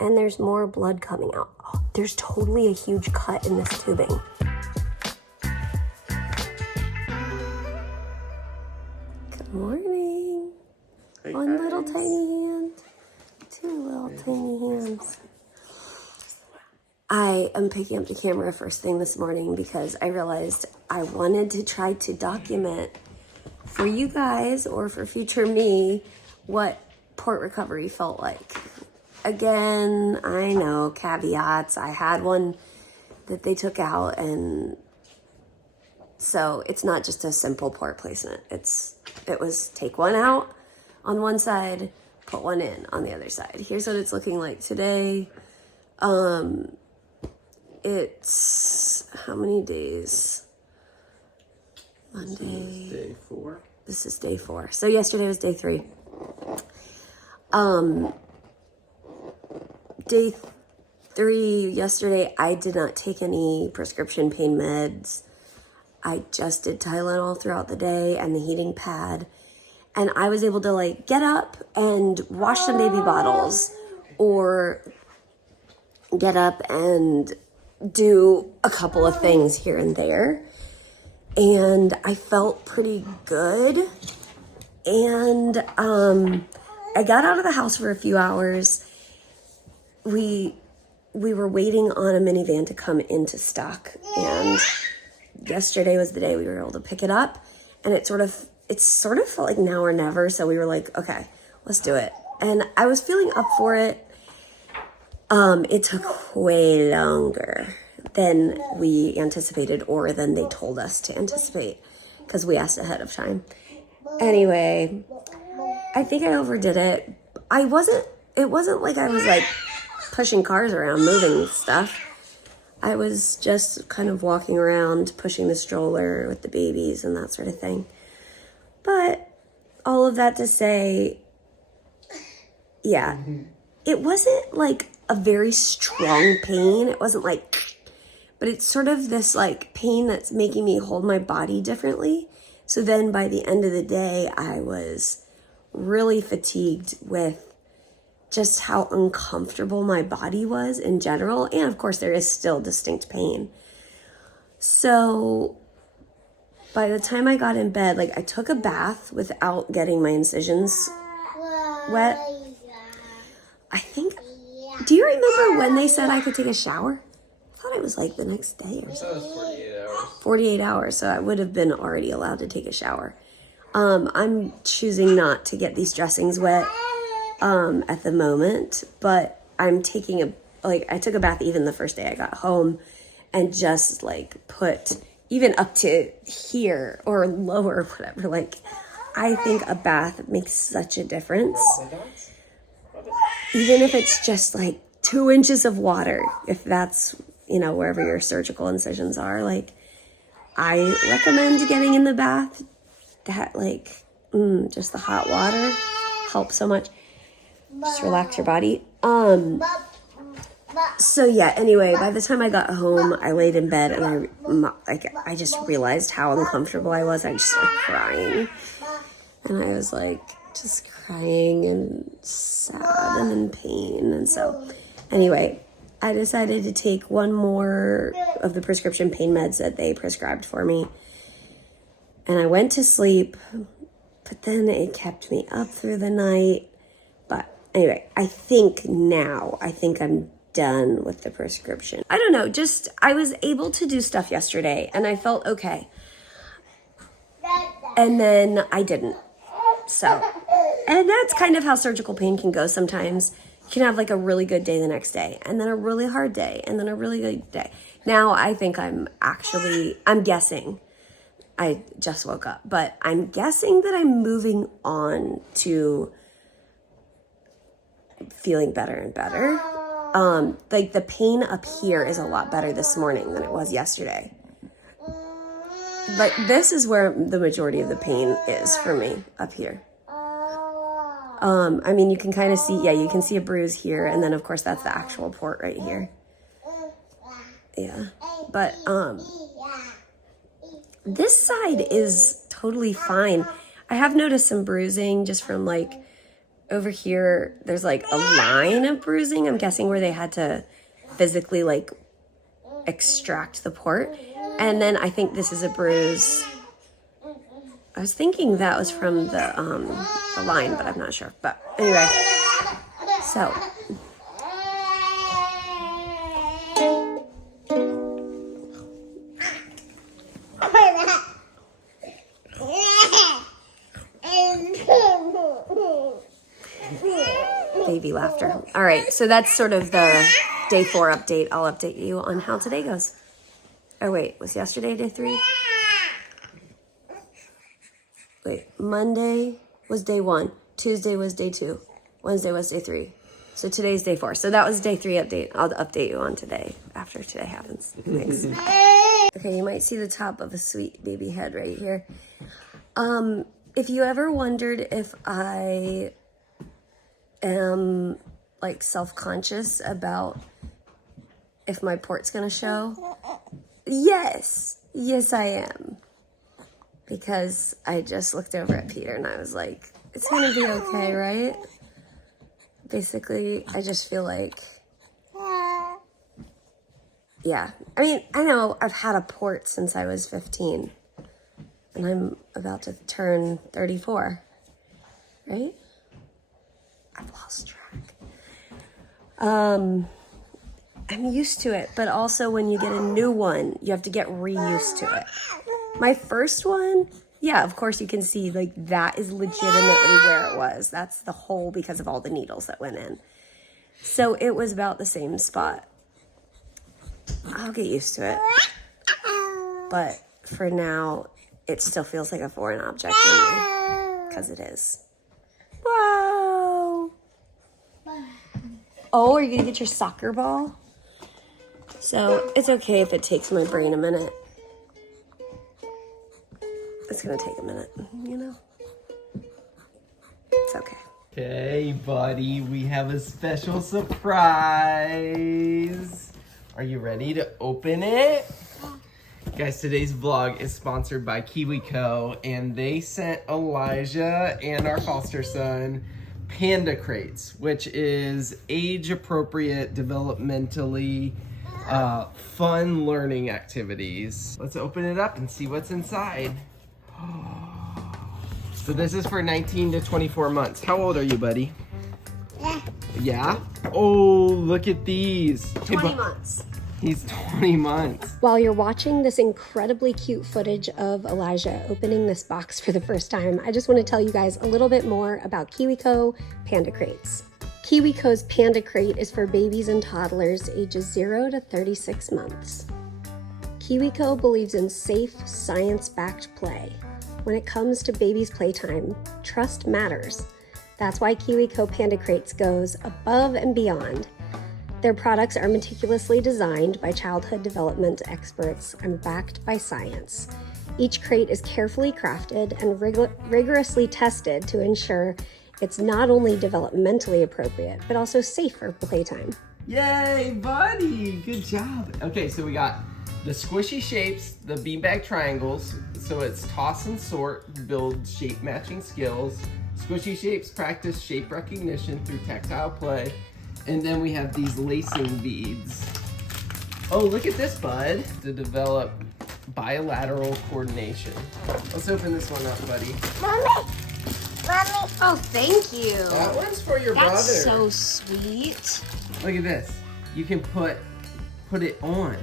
and there's more blood coming out. Oh, there's totally a huge cut in this tubing. Good morning. Hey, One guys. little tiny hand, two little tiny hands. I am picking up the camera first thing this morning because I realized I wanted to try to document for you guys or for future me what port recovery felt like. Again, I know, caveats. I had one that they took out, and so it's not just a simple port placement. It was take one out on one side, put one in on the other side. Here's what it's looking like today. It's how many days? Monday. This is day 4. This is day 4. So yesterday was day 3. Day 3, yesterday, I did not take any prescription pain meds. I just did Tylenol throughout the day and the heating pad. And I was able to like get up and wash some baby bottles or get up and do a couple of things here and there. And I felt pretty good. And I got out of the house for a few hours. We were waiting on a minivan to come into stock, and yesterday was the day we were able to pick it up, and it sort of felt like now or never. So we were like, okay, let's do it. And I was feeling up for it. It took way longer than we anticipated or than they told us to anticipate because we asked ahead of time. Anyway, I think I overdid it. It wasn't like I was like pushing cars around, moving stuff. I was just kind of walking around, pushing the stroller with the babies and that sort of thing. But all of that to say, yeah, it wasn't like a very strong pain. It wasn't like, but it's sort of this like pain that's making me hold my body differently. So then by the end of the day, I was really fatigued with just how uncomfortable my body was in general. And of course, there is still distinct pain. So by the time I got in bed, like I took a bath without getting my incisions wet. I think, do you remember when they said I could take a shower? I thought it was like the next day or something. That was 48 hours. 48 hours, so I would have been already allowed to take a shower. I'm choosing not to get these dressings wet at the moment, but I'm taking I took a bath even the first day I got home and just like put even up to here or lower, whatever. Like, I think a bath makes such a difference. Even if it's just like 2 inches of water, if that's, wherever your surgical incisions are, like, I recommend getting in the bath. That just the hot water helps so much. Just relax your body. So yeah, anyway, by the time I got home, I laid in bed and I just realized how uncomfortable I was. I just started crying. And I was like, just crying and sad and in pain. And so anyway, I decided to take one more of the prescription pain meds that they prescribed for me. And I went to sleep, but then it kept me up through the night. But anyway, I think I'm done with the prescription. I don't know, I was able to do stuff yesterday and I felt okay. And then I didn't. So, and that's kind of how surgical pain can go sometimes. You can have like a really good day the next day, and then a really hard day, and then a really good day. Now I think I'm guessing, I just woke up, but I'm guessing that I'm moving on to feeling better and better. Like the pain up here is a lot better this morning than it was yesterday. But this is where the majority of the pain is for me, up here. I mean, you can kind of see, you can see a bruise here, and then of course that's the actual port right here. Yeah, but this side is totally fine. I have noticed some bruising just from like over here, there's like a line of bruising, I'm guessing, where they had to physically like extract the port. And then I think this is a bruise. I was thinking that was from the line, but I'm not sure. But anyway, so. Baby laughter. All right, so that's sort of the day 4 update. I'll update you on how today goes. Oh wait, was yesterday day 3? Wait, Monday was day 1. Tuesday was day 2. Wednesday was day 3. So today's day 4. So that was day 3 update. I'll update you on today after today happens. Thanks. Okay, you might see the top of a sweet baby head right here. If you ever wondered if I am like self-conscious about if my port's gonna show, yes I am, because I just looked over at Peter and I was like, it's gonna be okay, right? Basically, I just feel like, yeah, I mean, I know I've had a port since I was 15 and I'm about to turn 34, right? I've lost track. I'm used to it, but also when you get a new one, you have to get reused to it. My first one, yeah, of course you can see like that is legitimately where it was. That's the hole because of all the needles that went in. So it was about the same spot. I'll get used to it. But for now, it still feels like a foreign object to me, because it is. Wow. Oh, are you gonna get your soccer ball? So it's okay if it takes my brain a minute. It's gonna take a minute, you know? It's okay. Okay, buddy, we have a special surprise. Are you ready to open it? Guys, today's vlog is sponsored by KiwiCo, and they sent Elijah and our foster son Panda Crates, which is age-appropriate, developmentally fun learning activities. Let's open it up and see what's inside. So this is for 19 to 24 months. How old are you, buddy? Yeah? Oh, look at these. 20 months. He's 20 months. While you're watching this incredibly cute footage of Elijah opening this box for the first time, I just want to tell you guys a little bit more about KiwiCo Panda Crates. KiwiCo's Panda Crate is for babies and toddlers ages 0 to 36 months. KiwiCo believes in safe, science-backed play. When it comes to babies' playtime, trust matters. That's why KiwiCo Panda Crates goes above and beyond. Their products are meticulously designed by childhood development experts and backed by science. Each crate is carefully crafted and rigorously tested to ensure it's not only developmentally appropriate, but also safe for playtime. Yay, buddy! Good job. Okay, so we got the squishy shapes, the beanbag triangles, so it's toss and sort, build shape matching skills. Squishy shapes practice shape recognition through tactile play. And then we have these lacing beads. Oh, look at this, bud. To develop bilateral coordination. Let's open this one up, buddy. Mommy! Oh, thank you. That one's for your brother. That's so sweet. Look at this. You can put it on.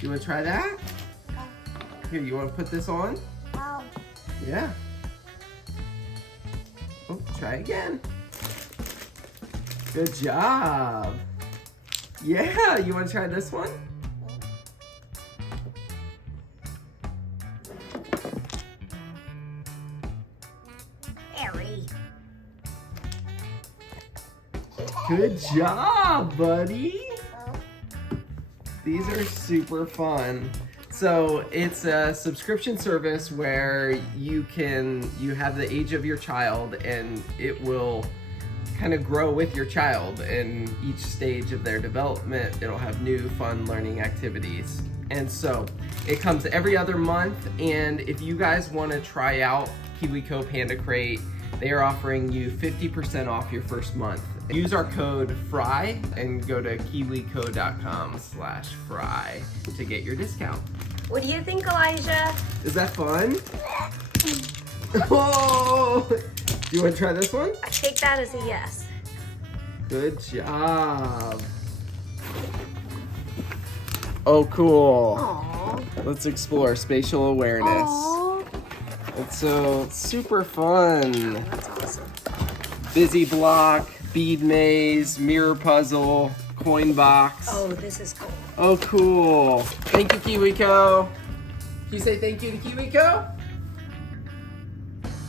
You want to try that? Here, you want to put this on? No. Yeah. Oh, try again. Good job. Yeah, you want to try this one? Harry. Good job, buddy. These are super fun. So it's a subscription service where you have the age of your child, and it will kind of grow with your child in each stage of their development. It'll have new fun learning activities. And so it comes every other month, and if you guys want to try out KiwiCo Panda Crate, they are offering you 50% off your first month. Use our code FRY and go to kiwico.com/fry to get your discount. What do you think, Elijah? Is that fun? Oh! Do you want to try this one? I take that as a yes. Good job. Oh, cool. Aww. Let's explore spatial awareness. Aww. It's so super fun. That's awesome. Busy block, bead maze, mirror puzzle, coin box. Oh, this is cool. Oh, cool. Thank you, Kiwico. Can you say thank you to Kiwico?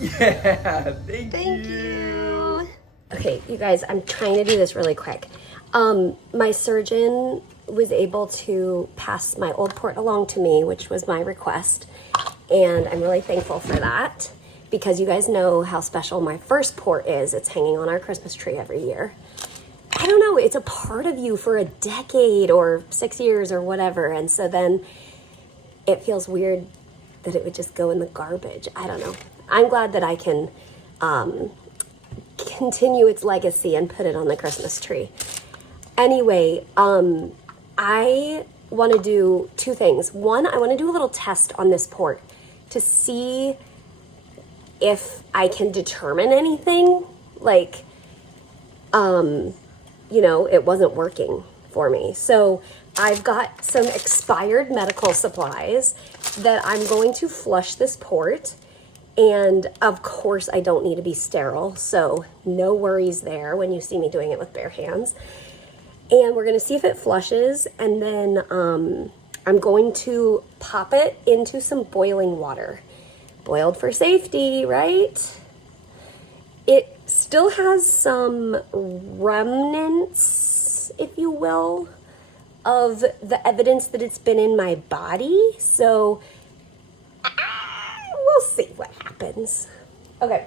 Yeah, thank you. Okay, you guys, I'm trying to do this really quick. My surgeon was able to pass my old port along to me, which was my request. And I'm really thankful for that because you guys know how special my first port is. It's hanging on our Christmas tree every year. I don't know, it's a part of you for a decade or 6 years or whatever. And so then it feels weird that it would just go in the garbage. I don't know. I'm glad that I can continue its legacy and put it on the Christmas tree. Anyway, I want to do two things. One, I want to do a little test on this port to see if I can determine anything. Like, you know, it wasn't working for me. So I've got some expired medical supplies that I'm going to flush this port. And of course, I don't need to be sterile. So no worries there when you see me doing it with bare hands. And we're going to see if it flushes. And then I'm going to pop it into some boiling water. Boiled for safety, right? It still has some remnants, if you will, of the evidence that it's been in my body. So we'll see what happens. Okay,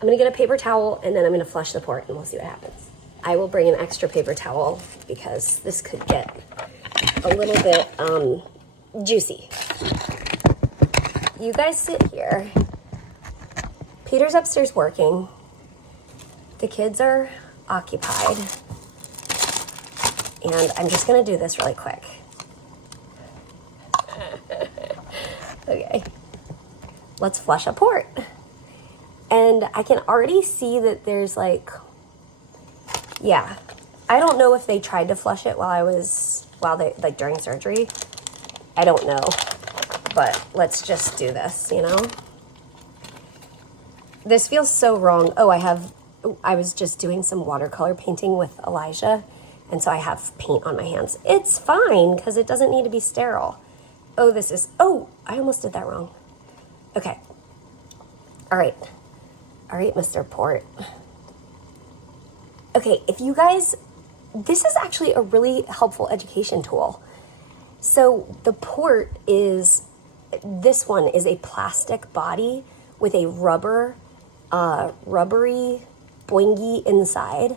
I'm gonna get a paper towel and then I'm gonna flush the port and we'll see what happens. I will bring an extra paper towel because this could get a little bit juicy. You guys sit here. Peter's upstairs working. The kids are occupied. And I'm just gonna do this really quick. Okay. Let's flush a port. And I can already see that there's like, yeah. I don't know if they tried to flush it during surgery. I don't know. But let's just do this, you know? This feels so wrong. Oh, I was just doing some watercolor painting with Elijah, and so I have paint on my hands. It's fine, because it doesn't need to be sterile. Oh, I almost did that wrong. Okay. All right, Mr. Port. Okay, if you guys, this is actually a really helpful education tool. So the port this one is a plastic body with a rubbery boingy inside.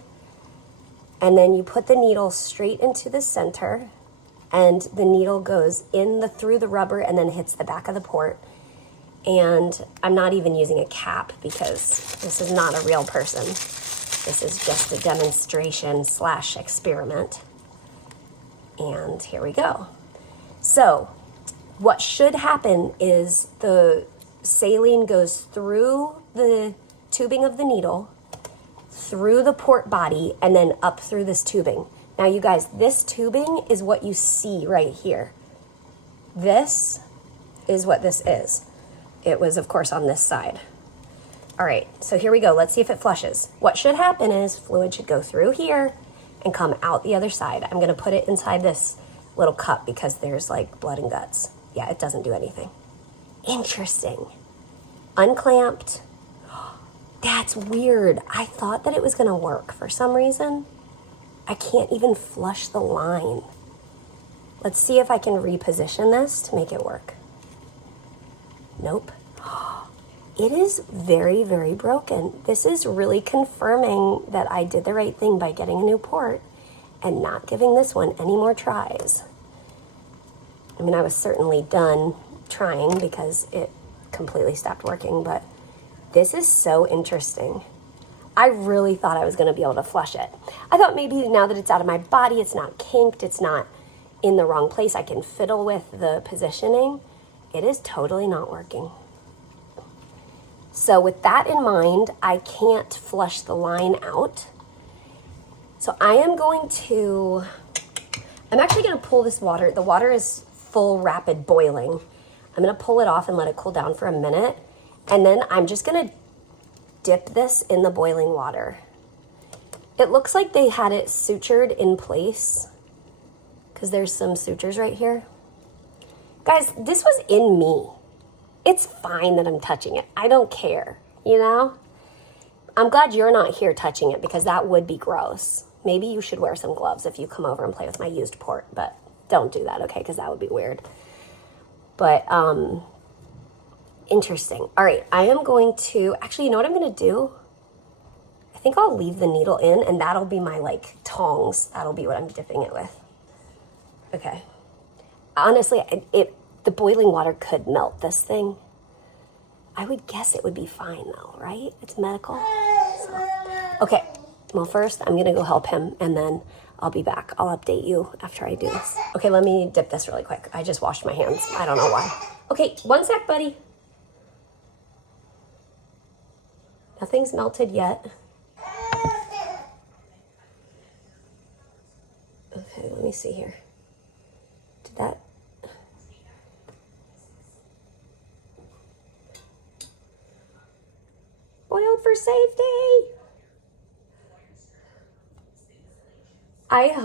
And then you put the needle straight into the center and the needle goes through the rubber and then hits the back of the port. And I'm not even using a cap because this is not a real person. This is just a demonstration / experiment. And here we go. So what should happen is the saline goes through the tubing of the needle, through the port body, and then up through this tubing. Now you guys, this tubing is what you see right here. This is what this is. It was, of course, on this side. All right, so here we go. Let's see if it flushes. What should happen is fluid should go through here and come out the other side. I'm gonna put it inside this little cup because there's like blood and guts. Yeah, it doesn't do anything. Interesting. Unclamped. That's weird. I thought that it was gonna work for some reason. I can't even flush the line. Let's see if I can reposition this to make it work. Nope. It is very, very broken. This is really confirming that I did the right thing by getting a new port and not giving this one any more tries. I mean, I was certainly done trying because it completely stopped working, but This is so interesting. I really thought I was going to be able to flush it. I thought maybe now that it's out of my body, it's not kinked, it's not in the wrong place, I can fiddle with the positioning. It is totally not working. So with that in mind, I can't flush the line out. So I'm actually going to pull this water. The water is full rapid boiling. I'm going to pull it off and let it cool down for a minute. And then I'm just going to dip this in the boiling water. It looks like they had it sutured in place because there's some sutures right here. Guys, this was in me. It's fine that I'm touching it. I don't care, you know? I'm glad you're not here touching it because that would be gross. Maybe you should wear some gloves if you come over and play with my used port, but don't do that, okay? Because that would be weird. But, interesting. All right, I am going to, actually, you know what I'm going to do? I think I'll leave the needle in and that'll be my like tongs. That'll be what I'm dipping it with. Okay. Honestly, the boiling water could melt this thing. I would guess it would be fine though, right? It's medical. So. Okay, well first I'm gonna go help him and then I'll be back. I'll update you after I do this. Okay, let me dip this really quick. I just washed my hands. I don't know why. Okay, one sec, buddy. Nothing's melted yet. Okay, let me see here. Did that? Boiled for safety. I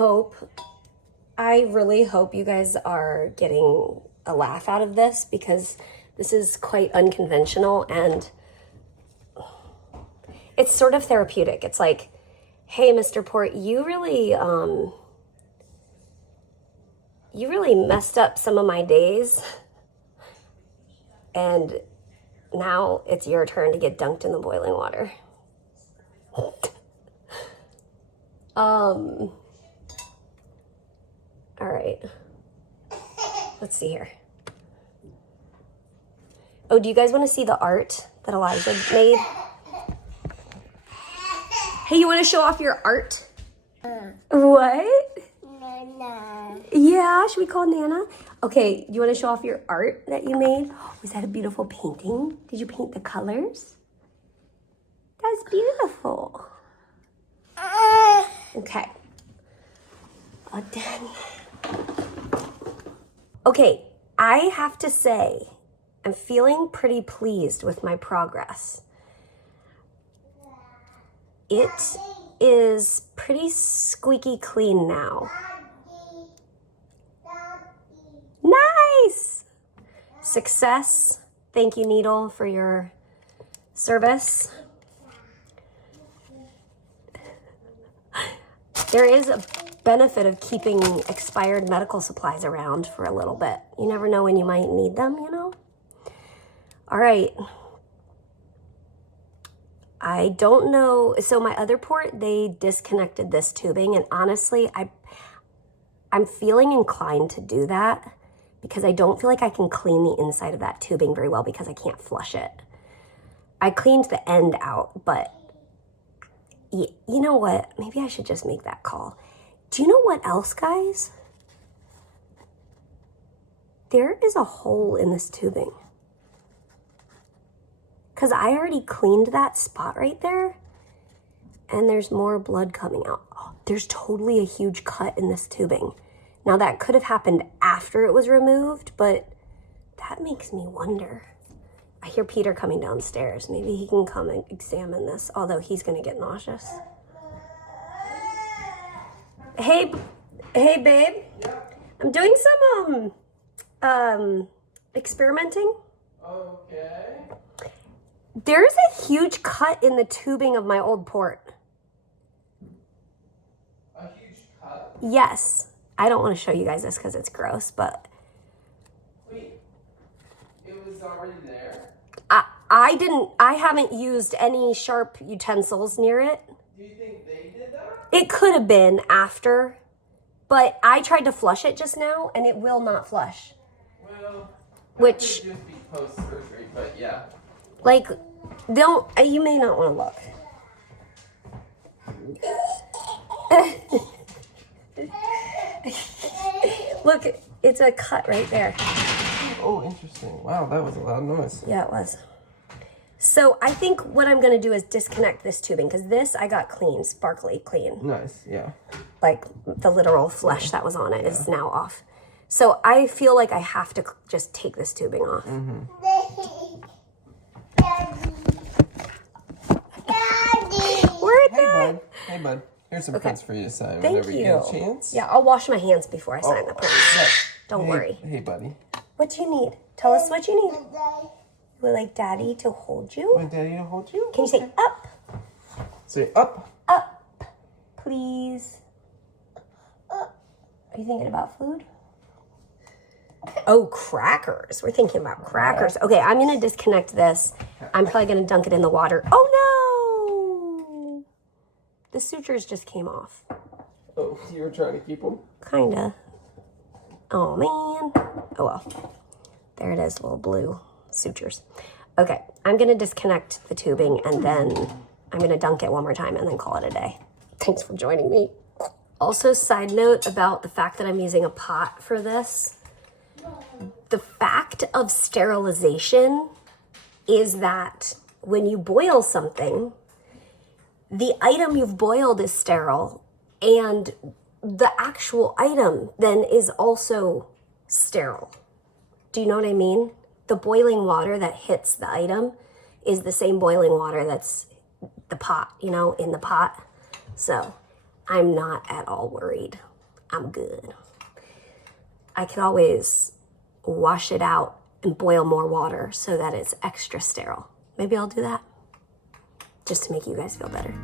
really hope you guys are getting a laugh out of this because this is quite unconventional and it's sort of therapeutic. It's like, hey, Mr. Port, you really messed up some of my days. And now it's your turn to get dunked in the boiling water. All right. Let's see here. Oh, do you guys want to see the art that Elijah made? Hey, you want to show off your art? What? Nana. Yeah, should we call Nana? Okay, you want to show off your art that you made? Was that a beautiful painting? Did you paint the colors? That's beautiful. Okay. All done. Okay, I have to say, I'm feeling pretty pleased with my progress. It is pretty squeaky clean now. Nice! Success. Thank you, Needle, for your service. There is a benefit of keeping expired medical supplies around for a little bit. You never know when you might need them, you know? All right. I don't know. So my other port, they disconnected this tubing, and honestly, I'm feeling inclined to do that because I don't feel like I can clean the inside of that tubing very well because I can't flush it. I cleaned the end out, but you know what? Maybe I should just make that call. Do you know what else, guys? There is a hole in this tubing. Because I already cleaned that spot right there, and there's more blood coming out. Oh, there's totally a huge cut in this tubing. Now, that could have happened after it was removed, but that makes me wonder. I hear Peter coming downstairs. Maybe he can come and examine this, although he's going to get nauseous. Hey, babe. Yeah. I'm doing some experimenting. Okay. There's a huge cut in the tubing of my old port. A huge cut? Yes. I don't want to show you guys this because it's gross, but Wait, it was already there? I haven't used any sharp utensils near it. Do you think they did that? It could have been after, but I tried to flush it just now and it will not flush. Well, Which, could just be post-surgery, but yeah. like, Don't, you may not want to look. Look, it's a cut right there. Oh, interesting. Wow, that was a loud noise. Yeah, it was. So I think what I'm going to do is disconnect this tubing, because this I got clean, sparkly clean. Nice, yeah. Like the literal flesh that was on it is now off. So I feel like I have to just take this tubing off. Where'd that? Hey, bud. Here's some prints for you to sign Thank whenever you get a chance. Yeah, I'll wash my hands before I sign the print. Don't worry. Hey, buddy. What do you need? Tell us what you need. You would like Daddy to hold you? Want Daddy to hold you? Can you say up? Say up. Up, please. Are you thinking about food? Oh, crackers. We're thinking about crackers. Okay, I'm going to disconnect this. I'm probably going to dunk it in the water. Oh, no! The sutures just came off. Oh, you were trying to keep them? Kinda. Oh, man. Oh, well. There it is, little blue sutures. Okay, I'm going to disconnect the tubing, and then I'm going to dunk it one more time and then call it a day. Thanks for joining me. Also, side note about the fact that I'm using a pot for this. The fact of sterilization is that when you boil something, the item you've boiled is sterile, and the actual item then is also sterile. Do you know what I mean? The boiling water that hits the item is the same boiling water that's the pot, you know, in the pot. So I'm not at all worried. I'm good. I can always wash it out and boil more water so that it's extra sterile. Maybe I'll do that just to make you guys feel better.